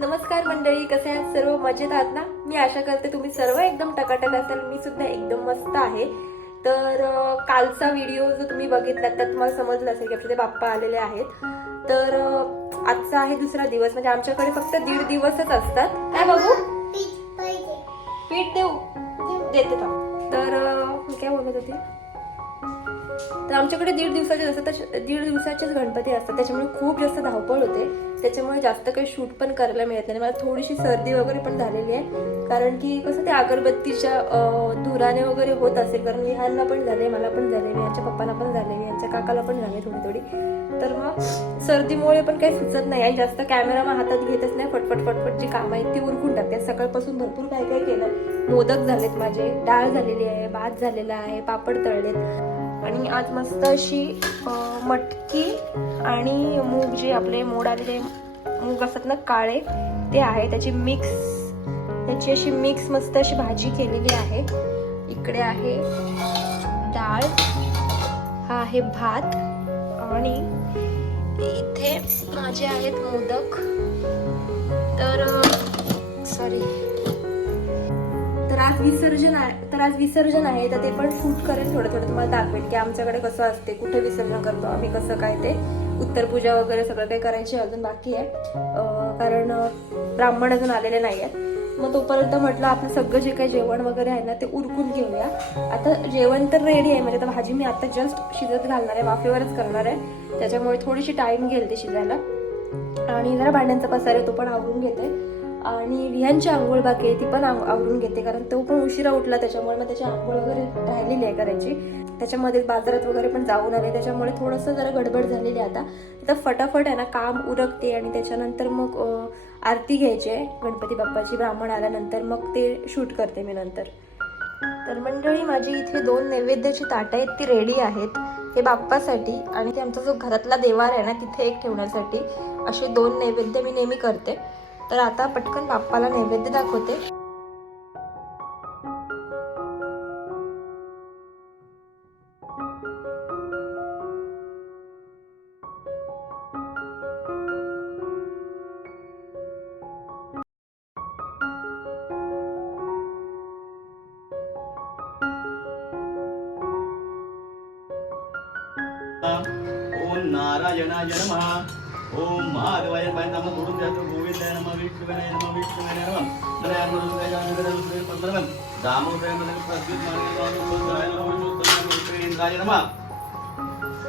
नमस्कार मंडळी कसे आहात सर्व? मजेत आहात ना? मी आशा करते तुम्ही सर्व एकदम टकाटक असाल. मी सुद्धा एकदम मस्त आहे. तर कालचा व्हिडिओ जो तुम्ही बघितला त्यात तुम्हाला समजलं असेल की आपले ते बाप्पा आलेले आहेत. तर आजचा आहे दुसरा दिवस. म्हणजे आमच्याकडे फक्त दीड दिवसच असतात. काय बघू? पीठ देऊ. देते का तर मी काय बोलत होती? तर आमच्याकडे दीड दिवसाचे असतात. तर दीड दिवसाचेच गणपती असतात. त्याच्यामुळे खूप जास्त धावपळ होते. त्याच्यामुळे जास्त काही शूट पण करायला मिळत नाही. मला थोडीशी सर्दी वगैरे पण झालेली आहे. कारण की कसं ते अगरबत्तीच्या धुराने वगैरे होत असेल. कारण ह्यांना पण झाले मला पण झाले यांच्या पप्पाला पण झाले यांच्या काकाला पण झाले थोडी थोडी. तर मग सर्दीमुळे पण काही सुचत नाही. आणि जास्त कॅमेरा मग हातात घेतच नाही. फटफट फटफट जी कामं आहेत ती उरकून टाकते. सकाळपासून भरपूर काय काय केलं. मोदक झालेत माझे. डाळ झालेली आहे भात झालेला आहे पापड तळलेत. आणि आज मस्त अशी मटकी आणि मूग जे आपले मोड आलेले मूग असतात ना काळे ते आहे. त्याची मिक्स त्याची अशी मिक्स मस्त अशी भाजी केलेली आहे. इकडे आहे डाळ हा आहे भात आणि इथे माझे आहेत मोदक. तर सॉरी आज विसर्जन आहे तर आज विसर्जन आहे तर ते पण शूट करेल थोडं थोडं. तुम्हाला दाखवेल की आमच्याकडे कसं असते कुठे विसर्जन करतो आम्ही कसं काय ते. उत्तर पूजा वगैरे सगळं काही करायची अजून बाकी आहे. कारण ब्राह्मण अजून आलेले नाही आहेत मग तोपर्यंत म्हटलं आपलं सगळं जे काही जेवण वगैरे आहे ना ते उरकून घेऊया. आता जेवण तर रेडी आहे म्हणजे आता भाजी मी आता जस्ट शिजत घालणार आहे वाफेवरच करणार आहे. त्याच्यामुळे थोडीशी टाईम घेईल ते शिजायला. आणि जरा भांड्यांचा पसार आहे तो पण आवरून घेते. आणि रियांची आंघोळ बाकी आहे ती पण आव- आवरून घेते कारण तो पण उशिरा उठला त्याच्यामुळे मग त्याची आंघोळ वगैरे राहिलेली आहे करायची. त्याच्यामध्ये बाजारात वगैरे पण जाऊन आले त्याच्यामुळे थोडंसं जरा गडबड झालेली आहे आता. तर फटाफट आहे ना काम उरकते आणि त्याच्यानंतर मग आरती घ्यायची आहे गणपती बाप्पाची ब्राह्मण आल्यानंतर मग ते शूट करते मी नंतर. तर मंडळी माझी इथे दोन नैवेद्याची ताटं आहेत ती रेडी आहेत. हे बाप्पासाठी आणि ते आमचा जो घरातला देवार आहे ना तिथे एक ठेवण्यासाठी असे दोन नैवेद्य मी नेहमी करते. तर आता पटकन बाप्पाला नैवेद्य दाखवते.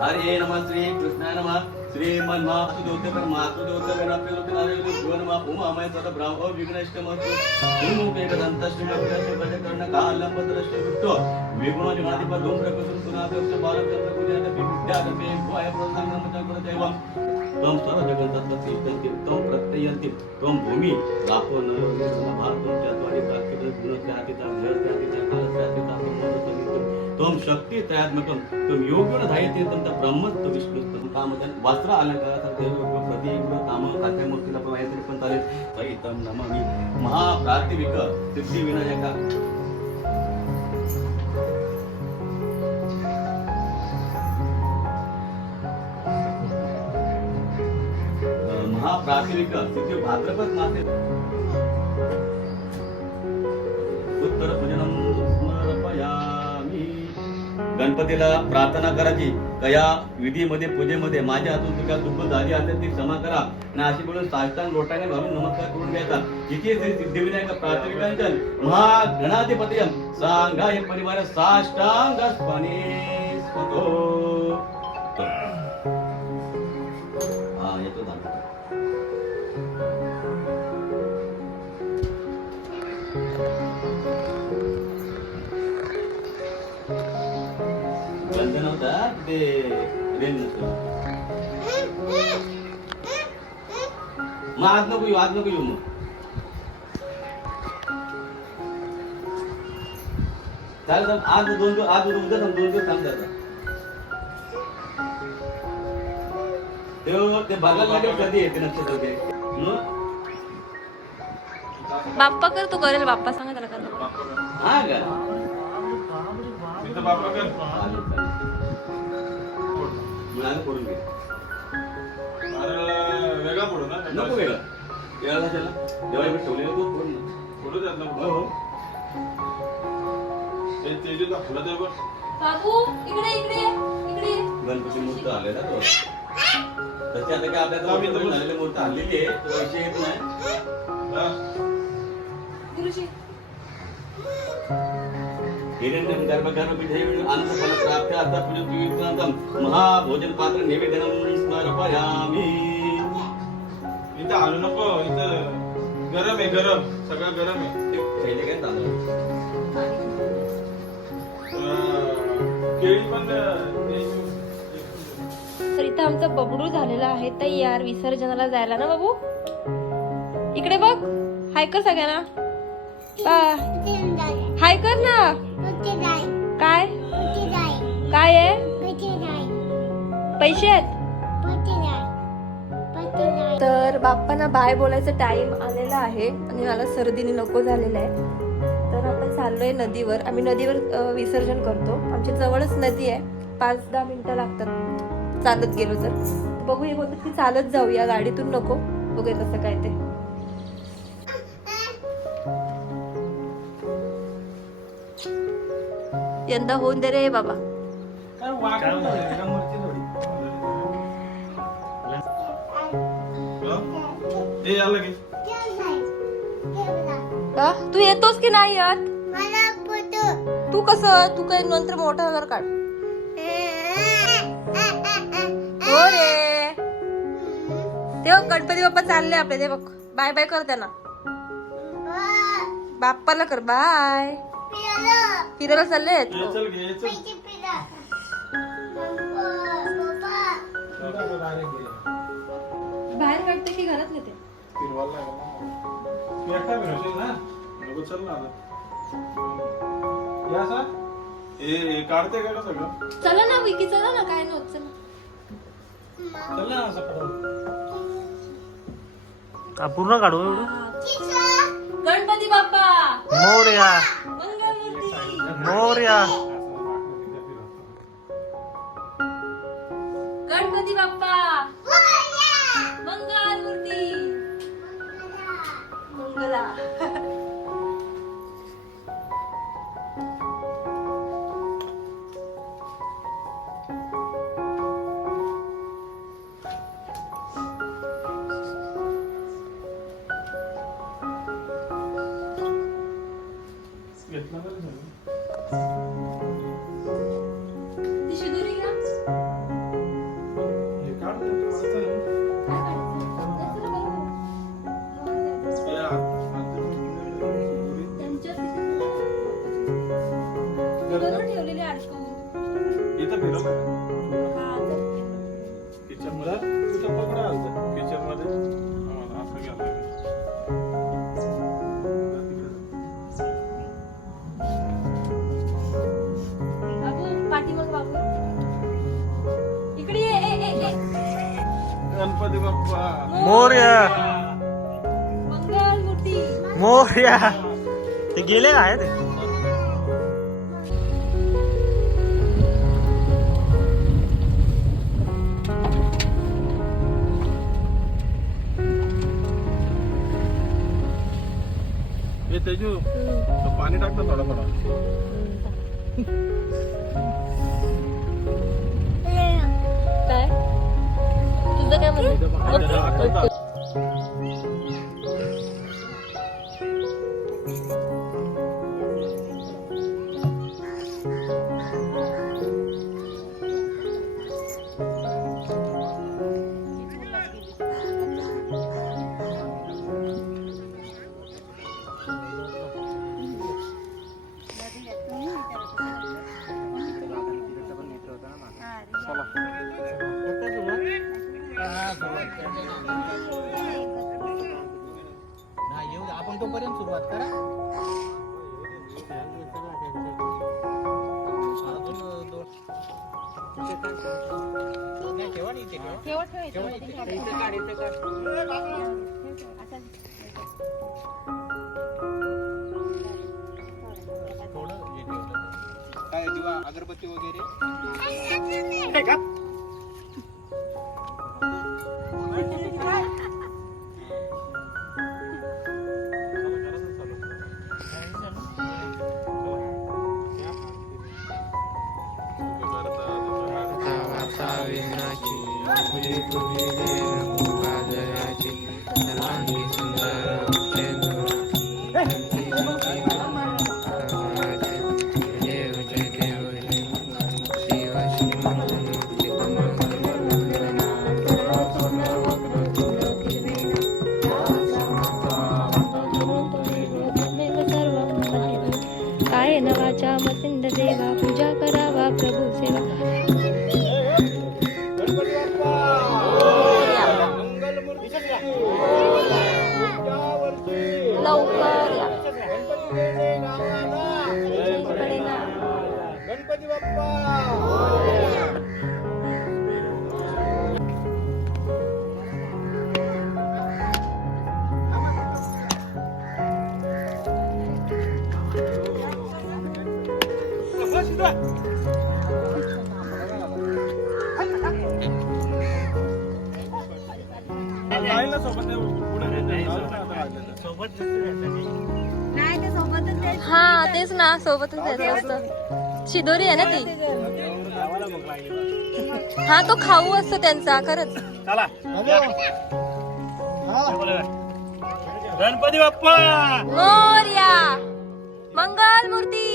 హరే నమ శ్రీ కృష్ణ నమ. శ్రీమన్మాసుదోత్తమాసుదోత్తమేనాప్యలోకనారేయుడు విఘ్నోజమాధిపతుం ప్రకృతి సునాభ్యక్ష त्वं सर्व त्वं प्रत्ययन्ति त्वं भूमि रापो नरो भारतं चत्वारि प्राकृत गुणस्यातिता जलस्यातिता कालस्यातिता त्वं त्वं शक्ती तयात्मकं त्वं योग्यं धायते त ब्रह्मत्व विष्णुस्तं कामदन वस्त्र अलंकारात देव काम कात्यामूर्तीला पण काहीतरी पण चालेल सहितं नमामि। महाप्रातिविक सिद्धिविनायका। महाप्रातिविक सिद्धी भाद्रपद मासे उत्तर पूजनम समर्पयामी. गणपतीला प्रार्थना करायची कया विधीमध्ये पूजेमध्ये माझ्या हातून तुझ्या दुःख झाली असेल ती क्षमा करा. आणि अशी बोलून साष्टांग लोटाने भरून नमस्कार करून घ्यायचा. इथे श्री सिद्धिविनायक प्रातिविकांचन महागणाधिपती सांगा हे परिवार साष्टांग हा ते रेन नसतं मग आज नको येऊ आज नको येऊ मग चालेल. आज दोन दिवस आज उद्या दोन दिवस थांब जरा. ते ते बघायला लागेल कधी येते नक्षत्र ते? बाप्पा कर तो करेल बाप्पा सांगा त्याला करतो हा का इथं बापा कर मिळालं पडून घे वेगळा पडू ना नको वेगळं. केळाला त्याला. देवाला ठेवलेलं तू फोड ना. फोटो द्या ना हो हो. ते तेजूचा फुलं द्या बघ. बाबू इकडे इकडे इकडे. गणपती मूर्त आले ना तो. तशी आता काय आपल्या आम्ही तर- झालेली मूर्त आणलेली आहे तो विषय येत नाही. हा. गुरुजी. हिरण्यं समर्पयामि। इथं आणू नको इथं गरम आहे गरम सगळं गरम आहे. पहिले काय तांदूळ अं, केळी पण अं, तर इथं आमचा बबडू झालेला आहे. तयार विसर्जनाला जायला ना बाबू? इकडे बघ. हाय कर सगळ्यांना. बा- हाय कर ना. काय? काय आहे? पैसे आहेत? तर बाप्पांना बाय बोलायचं टाइम आलेला आहे आणि मला सर्दीने नको झालेलं आहे. तर आपण चाललोय नदीवर. आम्ही नदीवर विसर्जन करतो. आमच्या जवळच नदी आहे. पाच दहा मिनिटं लागतात. चालत गेलो तर. बघू हे बोलतात की चालत जाऊया गाडीतून नको. बघूया कसं काय ते. यंदा होऊन दे रे बाबा. का तू येतोस की नाही यात तू कसं? तू काय नंतर मोठा झाल्यावर काढ. हो रे. ते गणपती बाप्पा चालले आपले ते बघ. बाय बाय कर त्यांना. बाप्पाला कर. बाय. फिरायला चाललेत? बाहेर काढते की घरात नेते फिरवायला लागेल ना. तू एकटा फिरवशील ना? नको चल ना आता. या असा हे हे काढते का ग सगळं? चला ना विकी चला ना काय नव्हतं चला. चल असं पूर्ण काढू एवढं? गणपती बाप्पा. मोरया Gloria. मोरया. मोरया. ते गेले आहे ते हे तेजू तो पाणी टाक ना थोडा थोडा Salah. तुझं काय म्हणते आपण तोपर्यंत सुरुवात करा अजून दोन नाही, ठेवा ना इथे, ठेवा. ठेवा. इथे. थोडं हे ठेवलं. काय दिवा अगरबत्ती वगैरे तुझी सर्वांगी काय नवाच्या मसिंद देवा पूजा करावा प्रभू सेवा हा तेच ना सोबतच जायचं असतं. शिदोरी आहे ना ती? हा तो खाऊ असतो त्यांचा खरंच. गणपती बाप्पा! मोर्या! मंगल मूर्ती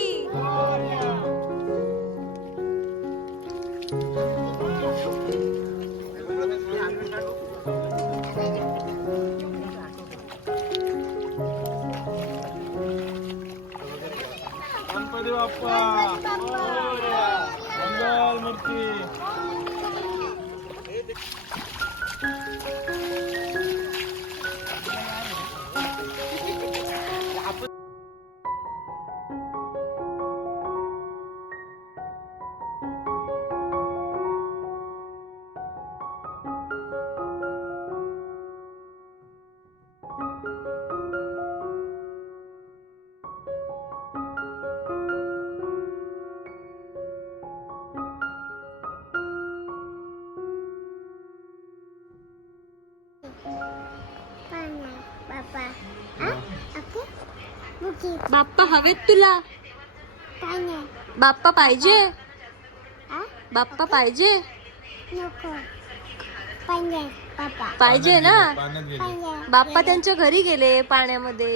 गणपती बाप्पा! हवेत तुला. बाप्पा पाहिजे? बाप्पा पाहिजे. पाहिजे ना. बाप्पा त्यांच्या घरी गेले पाण्यामध्ये.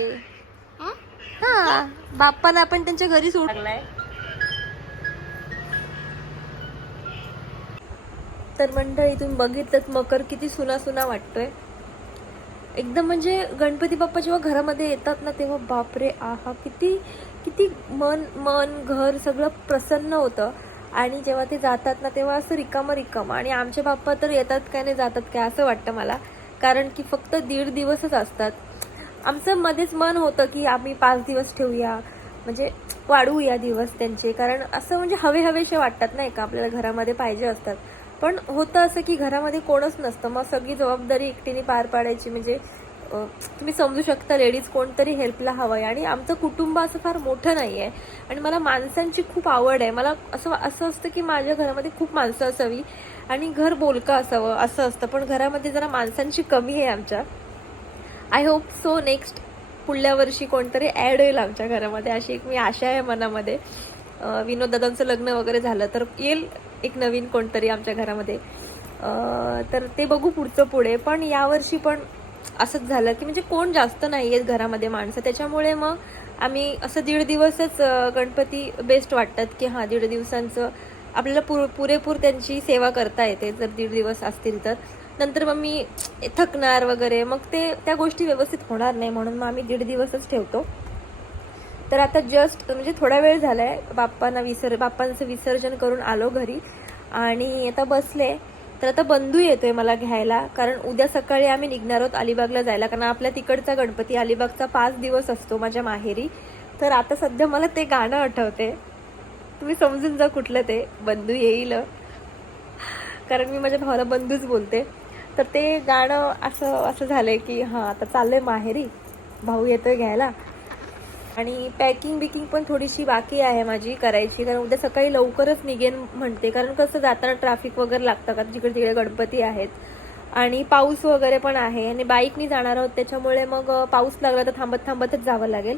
हा बाप्पाला आपण त्यांच्या घरी सोडलाय तर मंडळी तुम्ही बघितलं मकर किती सुना सुना वाटतोय. एकदम म्हणजे गणपती बाप्पा जेव्हा घरामध्ये येतात ना तेव्हा बापरे आहा किती किती मन मन घर सगळं प्रसन्न होतं. आणि जेव्हा ते जातात ना तेव्हा असं रिकामं रिकामं. आणि आमचे बाप्पा तर येतात काय नाही जातात काय असं वाटतं मला. कारण की फक्त दीड दिवसच असतात. आमचं मध्येच मन होतं की आम्ही पाच दिवस ठेवूया. म्हणजे वाढवूया दिवस त्यांचे. कारण असं म्हणजे हवे हवेसे वाटतात नाही का आपल्याला घरामध्ये पाहिजे असतात. पण होतं असं की घरामध्ये कोणच नसतं. मग सगळी जबाबदारी एकटीने पार पाडायची. म्हणजे तुम्ही समजू शकता लेडीज कोणतरी हेल्पला हवं आहे आणि आमचं कुटुंब असं फार मोठं नाही आहे आणि मला माणसांची खूप आवड आहे. मला असं असं असतं की माझ्या घरामध्ये खूप माणसं असावी. आणि घर बोलकं असावं असं असतं. पण घरामध्ये जरा माणसांची कमी आहे आमच्या. आय होप सो नेक्स्ट पुढल्या वर्षी कोणतरी ॲड होईल आमच्या घरामध्ये. अशी एक मी आशा आहे मनामध्ये. विनोद दादांचं लग्न वगैरे झालं तर येईल एक नवीन कोणतरी आमच्या घरामध्ये. तर ते बघू पुढचं पुढे. पण यावर्षी पण असंच झालं की म्हणजे कोण जास्त नाही आहेत घरामध्ये माणसं. त्याच्यामुळे मग आम्ही असं दीड दिवसच गणपती बेस्ट वाटतात की हां दीड दिवसांचं आपल्याला पुर पुरेपूर त्यांची सेवा करता येते जर दीड दिवस असतील तर. नंतर मग मी थकणार वगैरे मग ते त्या गोष्टी व्यवस्थित होणार नाही म्हणून मग आम्ही दीड दिवसच ठेवतो. तर आता जस्ट म्हणजे थोडा वेळ झालाय. बाप्पांना विसर बाप्पांचं विसर्जन करून आलो घरी. आणि आता बसले. तर आता बंधू येतोय मला घ्यायला. कारण उद्या सकाळी आम्ही निघणार आहोत अलिबागला जायला. कारण आपल्या तिकडचा गणपती अलिबागचा पाच दिवस असतो माझ्या माहेरी. तर आता सध्या मला ते गाणं आठवते तुम्ही समजून जा कुठलं ते. बंधू येईल. कारण मी माझ्या भावाला बंधूच बोलते. तर ते गाणं असं असं झालंय की हां आता चाललंय माहेरी. भाऊ येतोय घ्यायला. आणि पॅकिंग बिकिंग पण थोडीशी बाकी आहे माझी करायची. कारण उद्या सकाळी लवकरच निघेन म्हणते. कारण कसं जाताना ट्रॅफिक वगैरे लागतं का? जिकडे तिकडे गणपती आहेत. आणि पाऊस वगैरे पण आहे. आणि बाईकनी जाणार आहोत. त्याच्यामुळे मग पाऊस लागला तर थांबत थांबतच जावं लागेल.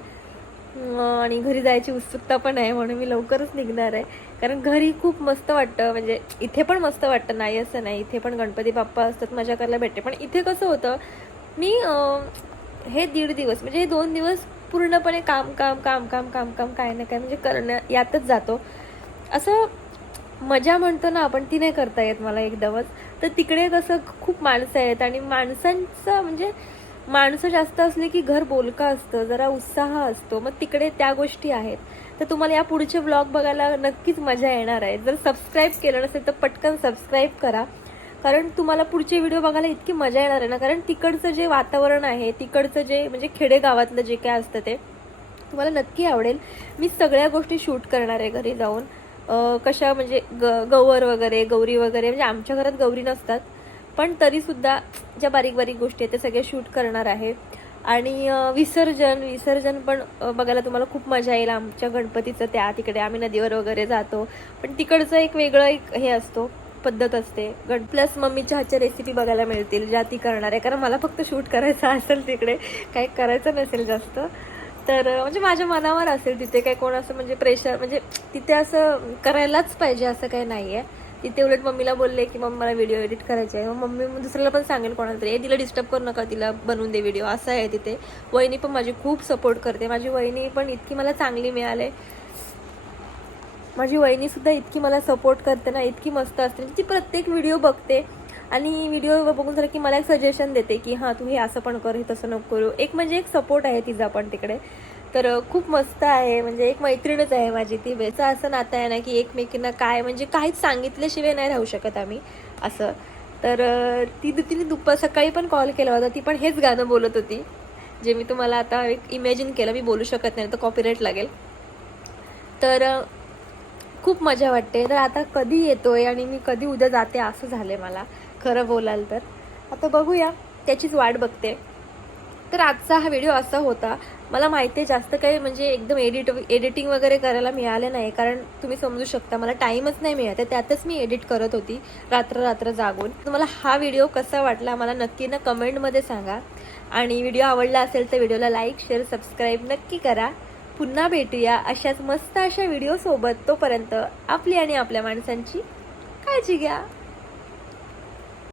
आणि घरी जायची उत्सुकता पण आहे. म्हणून मी लवकरच निघणार आहे. कारण घरी खूप मस्त वाटतं. म्हणजे इथे पण मस्त वाटतं. नाही असं नाही. इथे पण गणपती बाप्पा असतात. मजा करायला भेटते. पण इथे कसं होतं मी हे दीड दिवस म्हणजे हे दोन दिवस पूर्णपणे काम काम काम काम काम काम काय ना काय म्हणजे करण्या यातच जातो. असं मजा म्हणतो ना आपण ती नाही करता येत मला एकदमच तर तिकडे कसं खूप माणसं आहेत आणि माणसांचं म्हणजे माणसं जास्त असले की घर बोलकं असतं जरा उत्साह असतो. मग तिकडे त्या गोष्टी आहेत. तर तुम्हाला या पुढचे व्लॉग बघायला नक्कीच मजा येणार आहे. जर सबस्क्राईब केलं नसेल तर पटकन सबस्क्राईब करा. कारण तुम्हाला पुढचे व्हिडिओ बघायला इतकी मजा येणार आहे ना? कारण तिकडचं जे वातावरण आहे तिकडचं जे म्हणजे खेडेगावातलं जे काय असतं ते तुम्हाला नक्की आवडेल. मी सगळ्या गोष्टी शूट करणार आहे घरी जाऊन. कशा म्हणजे ग गवर वगैरे गौरी वगैरे म्हणजे आमच्या घरात गौरी नसतात. पण तरीसुद्धा ज्या बारीक बारीक गोष्टी आहेत ते सगळे शूट करणार आहे. आणि विसर्जन विसर्जन पण बघायला तुम्हाला खूप मजा येईल. आमच्या गणपतीचं त्या तिकडे आम्ही नदीवर वगैरे जातो. पण तिकडचं एक वेगळं एक हे असतो. पद्धत असते. गण प्लस मम्मीच्या हातच्या रेसिपी बघायला मिळतील ज्या ती करणार आहे. कारण मला फक्त शूट करायचं असेल तिकडे काही करायचं नसेल जास्त. तर म्हणजे माझ्या मनावर असेल तिथे काही कोण असं म्हणजे प्रेशर म्हणजे तिथे असं करायलाच पाहिजे असं काही नाही आहे तिथे उलट मम्मीला बोलले की मम्मी मला व्हिडिओ एडिट करायचे आहे मग मम्मी दुसऱ्याला पण सांगेल कोणाला तरी तिला डिस्टर्ब करू नका तिला बनवून दे व्हिडिओ असं आहे तिथे. वहिनी पण माझी खूप सपोर्ट करते. माझी वहिनी पण इतकी मला चांगली मिळाले. माझी वहिनी सुद्धा इतकी मला सपोर्ट करते ना इतकी मस्त असते. ती प्रत्येक व्हिडिओ बघते. आणि व्हिडिओ बघून झालं की मला एक सजेशन देते की हां तू हे असं पण कर हे तसं नको करू. एक म्हणजे एक सपोर्ट आहे तिचा पण तिकडे. तर खूप मस्त आहे. म्हणजे एक मैत्रीणच आहे माझी ती. बेचं असं नातं आहे ना की एकमेकींना काय म्हणजे काहीच सांगितल्याशिवाय नाही राहू शकत आम्ही असं. तर ती तिने दुपार सकाळी पण कॉल केला होता. ती पण हेच गाणं बोलत होती जे मी तुम्हाला आता एक इमॅजिन केलं. मी बोलू शकत नाही तर कॉपीराईट लागेल. तर खूप मजा वाटते. तर आता कधी येतोय आणि मी कधी उद्या जाते असं झालंय मला. खरं बोलाल तर. आता बघूया. त्याचीच वाट बघते. तर आजचा हा व्हिडिओ असा होता. मला माहिती आहे जास्त काही म्हणजे एकदम एडिट एडिटिंग वगैरे करायला मिळालं नाही. कारण तुम्ही समजू शकता मला टाईमच नाही मिळत. आहे त्यातच मी एडिट करत होती. रात्र रात्र जागून. तुम्हाला हा व्हिडिओ कसा वाटला मला नक्की ना कमेंटमध्ये सांगा. आणि व्हिडिओ आवडला असेल तर व्हिडिओला लाईक शेअर सबस्क्राईब नक्की करा. पुन्हा भेटूया अशाच मस्त अशा व्हिडिओसोबत तोपर्यंत आपली आणि आपल्या माणसांची काळजी घ्या.